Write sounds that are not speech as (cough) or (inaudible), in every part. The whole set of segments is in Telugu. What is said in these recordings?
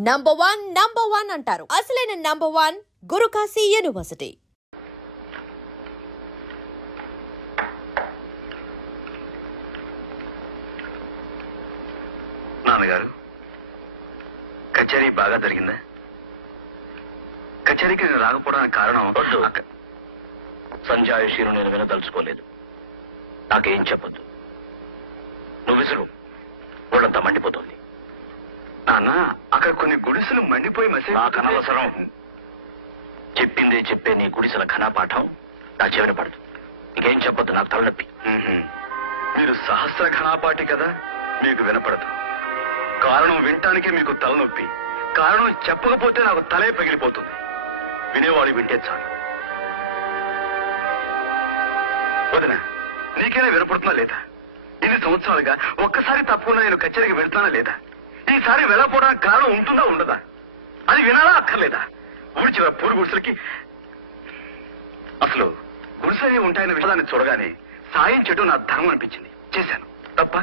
నంబర్ వన్ నంబర్ వన్ అంటారు. అసలైన నంబర్ వన్ గురుకాశీ యూనివర్సిటీ నాన్నగారు కచేరీ బాగా జరిగిందా? కచేరీకి నేను రాకపోవడానికి కారణం? వద్దు. సంజాయిషీను నేను వినదలుచుకోలేదు. నాకేం చెప్పొద్దు. నువ్వు విసురు. ఒళ్ళంతా మండిపోతుంది. నాన్న అక్కడ కొన్ని గుడిసెలు మండిపోయి మసే నాకు అనవసరం. చెప్పిందే చెప్పే నీ గుడిసెల ఘనపాఠం నా చెవిన పడదు. ఇంకేం చెప్పొద్దు నాకు తలనొప్పి. మీరు సహస్ర ఘనాపాటి కదా మీకు వినపడదు. కారణం వినటానికే మీకు తలనొప్పి. కారణం చెప్పకపోతే నాకు తలే పగిలిపోతుంది. వినేవాళ్ళు వింటే చాలు. వదిన నీకైనా వినపడుతున్నా లేదా? ఇన్ని సంవత్సరాలుగా ఒక్కసారి తప్పకుండా నేను కచేరీకి వెళ్తానా లేదా? ఈసారి వెళ్ళకపోవడానికి కారణం ఉంటుందా ఉండదా? అది వినాలా అక్కర్లేదా? ఊరి చివర పూరు గుడిసెలకి. అసలు గుడిసెలే ఉంటాయన్న విషయాన్ని చూడగానే సాయం చేయడం నా ధర్మం అనిపించింది. చేశాను. తప్ప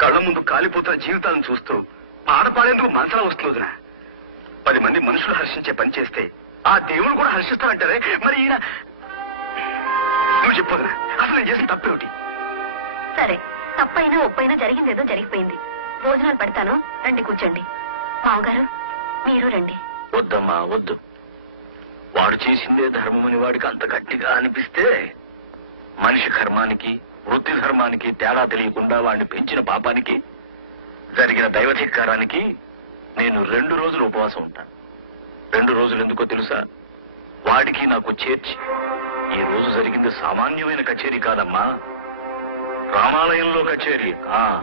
కళ్ళ ముందు కాలిపోతున్న జీవితాలను చూస్తూ పాట పాడేందుకు మనసులా పది మంది మనుషులు హర్షించే పని చేస్తే ఆ దేవుడు కూడా హర్షిస్తారంటారే మరి ఈయన నువ్వు చెప్పదు అసలు నేను చేసిన తప్పేమిటి? సరే తప్పైనా ఒప్పైనా జరిగిందేదో జరిగిపోయింది. భోజనాలు పెడతాను. రండి కూర్చోండి. మామగారు మీరు రండి. వద్దమ్మా వద్దు. వాడు చేసిందే ధర్మమని వాడికి అంత గట్టిగా అనిపిస్తే మనిషి కర్మానికి వృత్తి ధర్మానికి తేడా తెలియకుండా వాడిని పెంచిన పాపానికి జరిగిన దైవధిక్కారానికి నేను రెండు రోజులు ఉపవాసం ఉంటాను. రెండు రోజులు ఎందుకో తెలుసా? వాడికి నాకు చేర్చి ఈ రోజు జరిగింది సామాన్యమైన కచేరీ కాదమ్మా. రామాలయంలో కచేరీ. ఆ.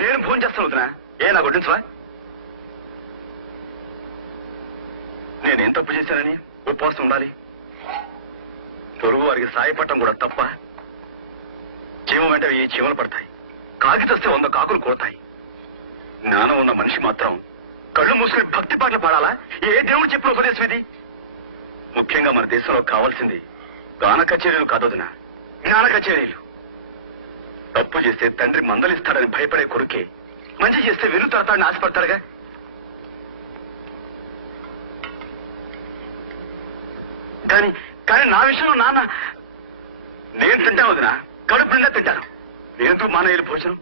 నేను ఫోన్ చేస్తాను వదినా. ఏ నాకు వడ్డించవా? నేనేం తప్పు చేశానని? ఉపవాసం ఉండాలి. పొరుగు వారికి సాయపడటం కూడా తప్ప చీమ వెంట ఈ చీమలు పడతాయి. కాకి చస్తే వంద కాకులు కోతాయి జ్ఞానం ఉన్న మనిషి మాత్రం కళ్ళు మూసుకుని భక్తి పాటలు పాడాలా? ఏ దేవుడు చెప్పిన ఉపదేశం ఇది? ముఖ్యంగా మన దేశంలో కావాల్సింది గాన కచేరీలు కాదొదిన జ్ఞాన కచేరీలు. తప్పు చేస్తే తండ్రి మందలిస్తాడని భయపడే కొడుకే. మంచి చేస్తే వెను తడతాడని ఆశపడతాడుగా కానీ కానీ నా విషయంలో నాన్న నేను తింటాను వదిన. కడుపు నిండా తింటాను. నేను మానయ్యలు భోజనం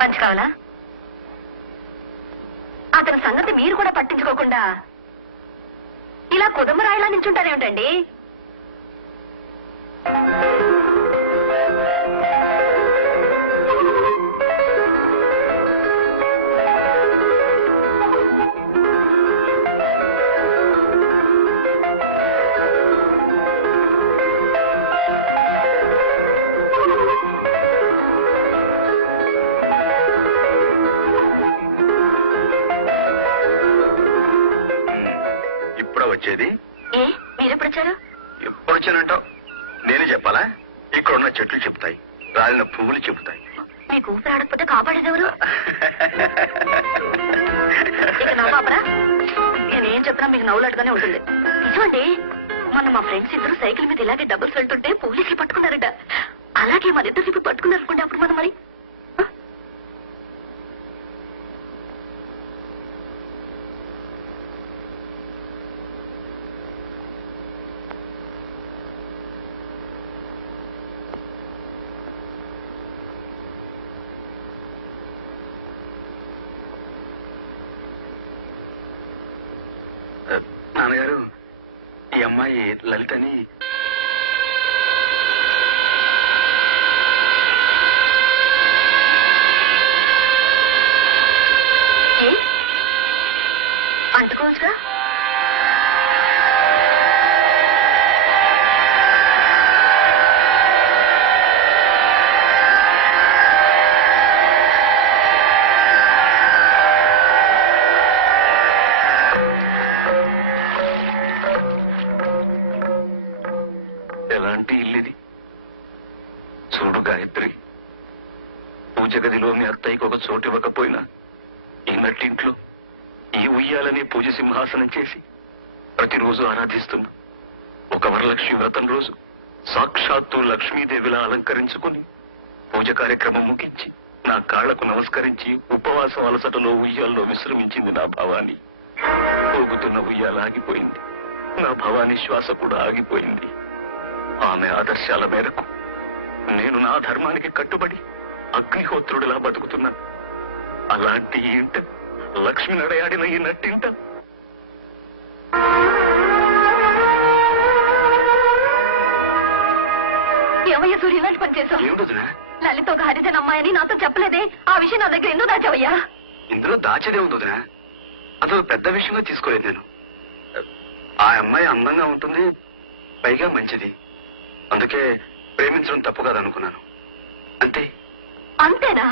పంచి కావాలా అతని సంగతి మీరు కూడా పట్టించుకోకుండా ఇలా కుదమరాయిలా నించుంటారేమిటండి రాలిన పువ్వులు చెబుతాయి. మీకు ఊపిరి ఆడకపోతే కాపాడేది ఎవరు? ఇక నేనేం చెప్పినా మీకు నవ్వులాడుగానే ఉంటుంది. నిజమండి మొన్న మా ఫ్రెండ్స్ ఇద్దరు సైకిల్ మీద ఇలాగే డబ్బులు వెళ్తుంటే పోలీసులు పట్టుకున్నారట. అలాగే మన ఇద్దరు ఇప్పుడు పట్టుకున్నారు అనుకోండి అప్పుడు మనం మరి? అమ్మాయి లలితని లక్ష్మీదేవిలా పూజ కార్యక్రమం ముగించి నా కాళ్ళకు నమస్కరించి ఉపవాసం అలసటలో ఉయ్యాల్లో విశ్రమించింది నా భావాన్ని పోగుతున్న ఉయ్యాల ఆగిపోయింది. నా భవాని శ్వాస కూడా ఆగిపోయింది. ఆమె ఆదర్శాల మేరకు నేను నా ధర్మానికి కట్టుబడి అగ్నిహోత్రుడిలా బతుకుతున్నాను. అలాంటి ఈ ఇంట లక్ష్మి నడయాడిన ఈ నట్టింట ఏమయ్య సూర్య ఇలాంటి పని చేశావు. ఏమిటొదినా లలిత ఒక హరిజన అమ్మాయని నాతో చెప్పలేదే. ఆ విషయం నా దగ్గర ఎందుకు దాచావయ్యా? ఇందులో దాచేదే ఉంది వదినా. అదొక పెద్ద విషయంగా తీసుకోలేదు నేను. ఆ అమ్మాయి అందంగా ఉంటుంది పైగా మంచిది. అందుకే ప్రేమించడం తప్పు కాదనుకున్నాను. అంతే. అంతేనా?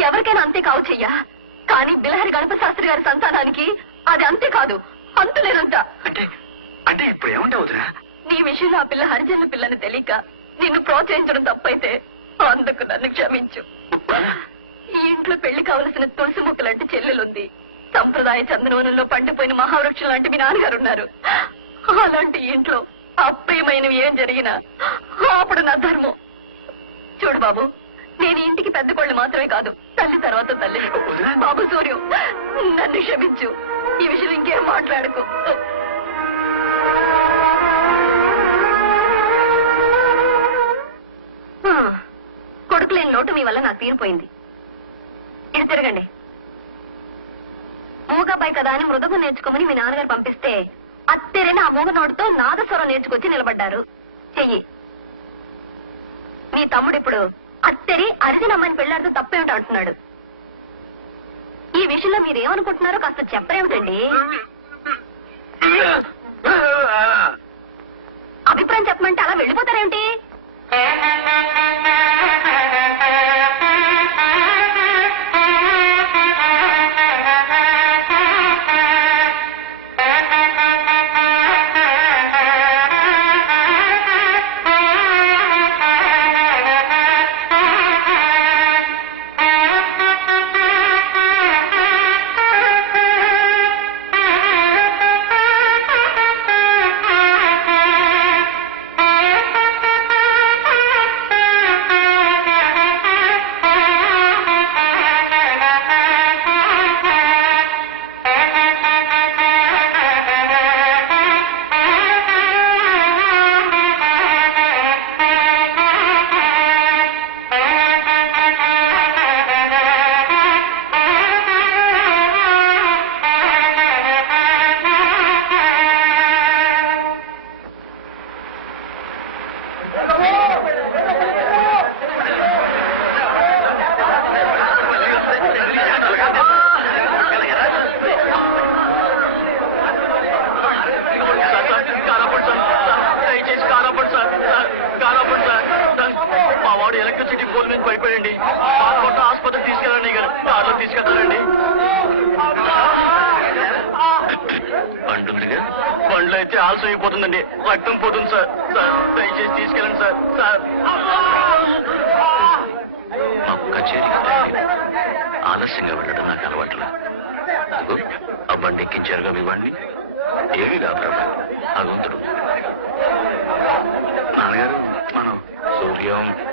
ఎవరికైనా అంతే కావచ్చయ్యా కానీ బిలహరి గణపతి శాస్త్రి గారి సంతానానికి అది అంతే కాదు. అంతులేనంత అంటే అంటే ఇప్పుడు ఏమంటావు నీ విషయంలో ఆ పిల్ల హరిజనుల పిల్లని తెలియక నిన్ను ప్రోత్సహించడం తప్పైతే అందుకు నన్ను క్షమించు. ఈ ఇంట్లో పెళ్ళి కావలసిన తులసి ముక్క లాంటి చెల్లెలుంది. సంప్రదాయ చంద్రవనంలో పండిపోయిన మహావృక్షం లాంటి మీ నాన్నగారు ఉన్నారు అలాంటి ఇంట్లో అప్పయమైనవి ఏం జరిగినా అప్పుడు నా ధర్మం. చూడు బాబు నేను ఇంటికి పెద్ద కోళ్ళు మాత్రమే కాదు తల్లి తర్వాత తల్లి. బాబు సూర్యం నన్ను క్షమించు. ఈ విషయం ఇంకేం మాట్లాడుకో. లోటు మీ వల్ల నాకు తీరిపోయింది. ఇది తిరగండి. మూగబ్బాయి కదా అని మృదకం నేర్చుకోమని మీ నాన్నగారు పంపిస్తే అత్తెరని ఆ మూగ నోటితో నాదస్వరం నేర్చుకొచ్చి నిలబడ్డారు. చెయ్యి. మీ తమ్ముడు ఇప్పుడు అత్తెరి అరిజిన అమ్మాయిని పెళ్ళాడుతూ తప్పేమిటి అంటున్నాడు. ఈ విషయంలో మీరు ఏమనుకుంటున్నారో కాస్త చెప్పరేమిటండి? (laughs) అభిప్రాయం చెప్పమంటే అలా వెళ్ళిపోతారేమిటి? బండ్లో అయిపోతుందండి. రక్తం పోతుంది సార్. సార్ దయచేసి తీసుకెళ్ళండి సార్. సార్. మాకు కచేరీకి ఆలస్యంగా వెళ్ళడం నాకు అలవాట్లా. ఆ బండి ఎక్కించారుగా మీ వాడిని? ఏమీ కాదు భగవంతుడు నాన్నగారు మనం సూర్యం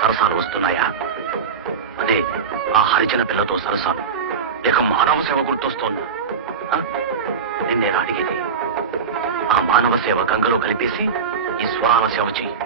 సరసాలు వస్తున్నాయా? అదే ఆ హరిజన పిల్లతో సరసాలు. లేక మానవ సేవ గుర్తొస్తోందా? నిన్నేనా అడిగేది? ఆ మానవ సేవ గంగలో కలిపేసి ఈ స్వరాల సేవ చెయ్యి.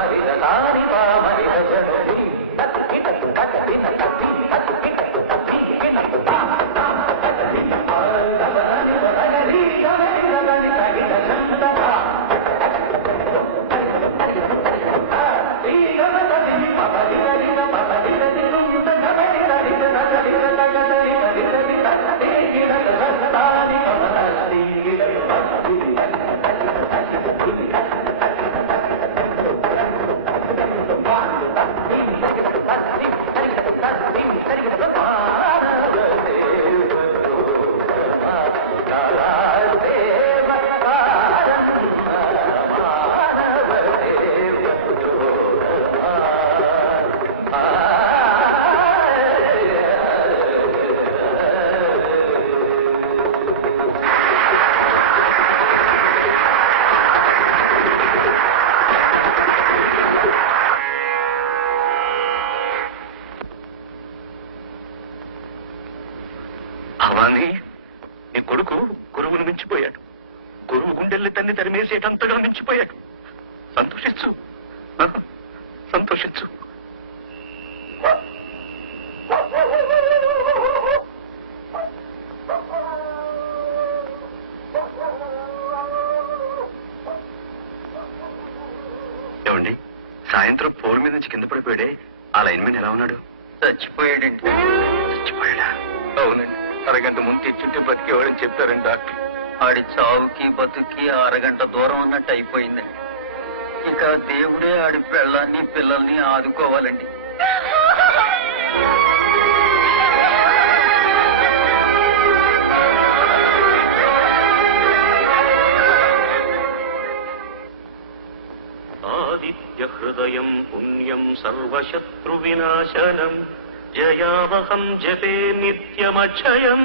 శ్రీగమ నుంచి కింద పడిపోయాడే. ఆ లైన్ ఎలా ఉన్నాడు? చచ్చిపోయాడండి. చచ్చిపోయాడా? అవునండి. అరగంట ముందు తెచ్చుంటే బతికేవాడని చెప్పారండి డాక్టర్. ఆడి చావుకి బతుకి అరగంట దూరం అన్నట్టు అయిపోయిందండి. ఇక దేవుడే ఆడి పెళ్ళాన్ని పిల్లల్ని ఆదుకోవాలండి. పుణ్యం సర్వశత్రువినాశనం జయావహం జపే నిత్యమక్షయం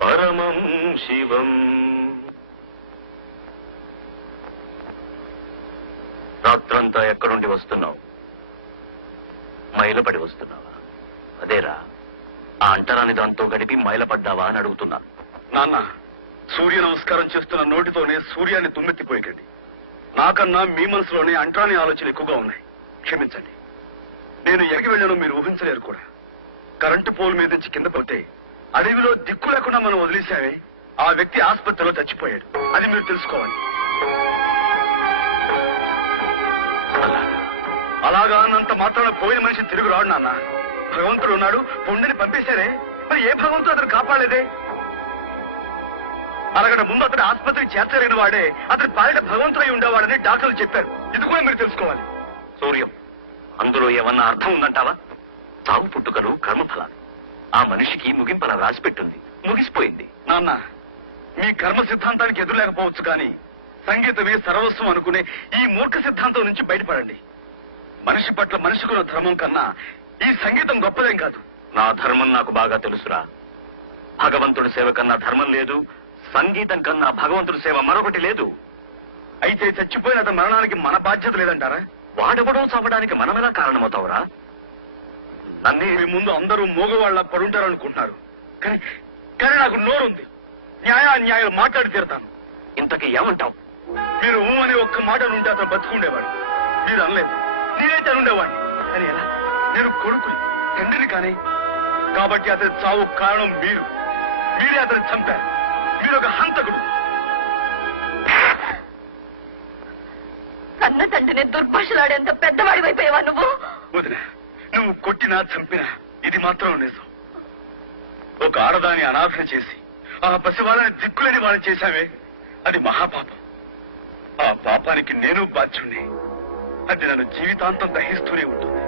పరమం శివం రాత్రంతా ఎక్కడుండి వస్తున్నావు? మైలపడి వస్తున్నావా? అదేరా ఆ అంటరాని దాంతో గడిపి మైలపడ్డావా అని అడుగుతున్నాను నాన్న సూర్య నమస్కారం చేస్తున్న నోటితోనే సూర్యాన్ని తుమ్మెత్తిపోయకండి నాకన్నా మీ మనసులోనే అంటరాని ఆలోచనలు ఎక్కువగా ఉన్నాయి. క్షమించండి. నేను ఎక్కడికి వెళ్ళానో మీరు ఊహించలేరు కూడా. కరెంటు పోల్ మీద నుంచి కింద పోతే అడవిలో దిక్కు లేకుండా మనం వదిలేశామే ఆ వ్యక్తి ఆసుపత్రిలో చచ్చిపోయాడు. అది మీరు తెలుసుకోవాలి. అలాగా. అన్నంత మాత్రాన పోయిన మనిషి తిరిగి రాడు నాన్న. భగవంతుడు ఉన్నాడు పొండిని పంపేశారే. మరి ఏ భగవంతుడు అతను కాపాడలేదే? అరగట ముందు అతడు ఆసుపత్రికి చేర్చగలిగిన వాడే అతని పాలిట భగవంతుడై ఉండేవాడని డాక్టర్లు చెప్పారు. ఇది కూడా మీరు తెలుసుకోవాలి. సూర్యం. అందులో ఏమన్నా అర్థం ఉందంటావా? చావు పుట్టుకలు కర్మఫలాలు. ఆ మనిషికి ముగింపల రాసిపెట్టుంది. ముగిసిపోయింది. నాన్న మీ కర్మ సిద్ధాంతానికి ఎదురు లేకపోవచ్చు కానీ సంగీతమే సర్వస్వం అనుకునే ఈ మూర్ఖ సిద్ధాంతం నుంచి బయటపడండి. మనిషి పట్ల మనిషికున్న ధర్మం కన్నా ఈ సంగీతం గొప్పదేం కాదు. నా ధర్మం నాకు బాగా తెలుసురా. భగవంతుడి సేవ కన్నా ధర్మం లేదు సంగీతం కన్నా భగవంతుడి సేవ మరొకటి లేదు. అయితే చచ్చిపోయిన అతని మరణానికి మన బాధ్యత లేదంటారా? వాడెవడో చంపడానికి మనమెలా కారణమవుతావురా? నన్నే మీ ముందు అందరూ మూగవాళ్ళ పడుంటారు అనుకుంటున్నారు కానీ కానీ నాకు నోరుంది. న్యాయ అన్యాయాలు మాట్లాడి తీరుతాను. ఇంతకి ఏమంటావు? మీరు ఊ అనే ఒక్క మాట నుండి అతను బతుకుండేవాడు. మీరు అనలేదు. నేనైతే అనుండేవాడిని. కానీ ఎలా? నేను కొడుకుని తండ్రిని కానీ. కాబట్టి అతని చావు కారణం మీరు. మీరే అతన్ని చంపారు. మీరు ఒక హంతకుడు. తండ్రిని దుర్భాషలాడేంత పెద్దవాడి అయిపోయావా నువ్వు? వదిన నువ్వు కొట్టినా చంపినా ఇది మాత్రం నిజం. ఒక ఆడదాని అనాథన చేసి ఆ పసివాళ్ళని దిక్కులేని వాళ్ళని చేశామే అది మహాపాపం. ఆ పాపానికి నేను బాధ్యుణ్ణి. అది నన్ను జీవితాంతం దహిస్తూనే ఉంటుంది.